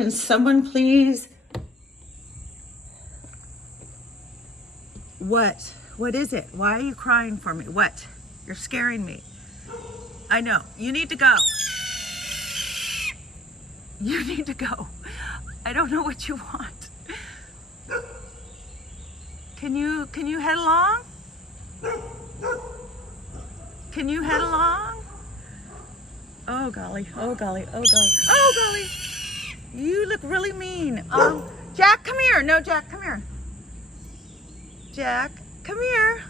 Can someone please? What? What is it? Why are you crying for me? What? You're scaring me. I know. You need to go. You need to go. I don't know what you want. Can you head along? Can you head along? Oh golly, oh golly, oh golly, oh golly. You look really mean. Jack, come here. No, Jack, come here. Jack, come here.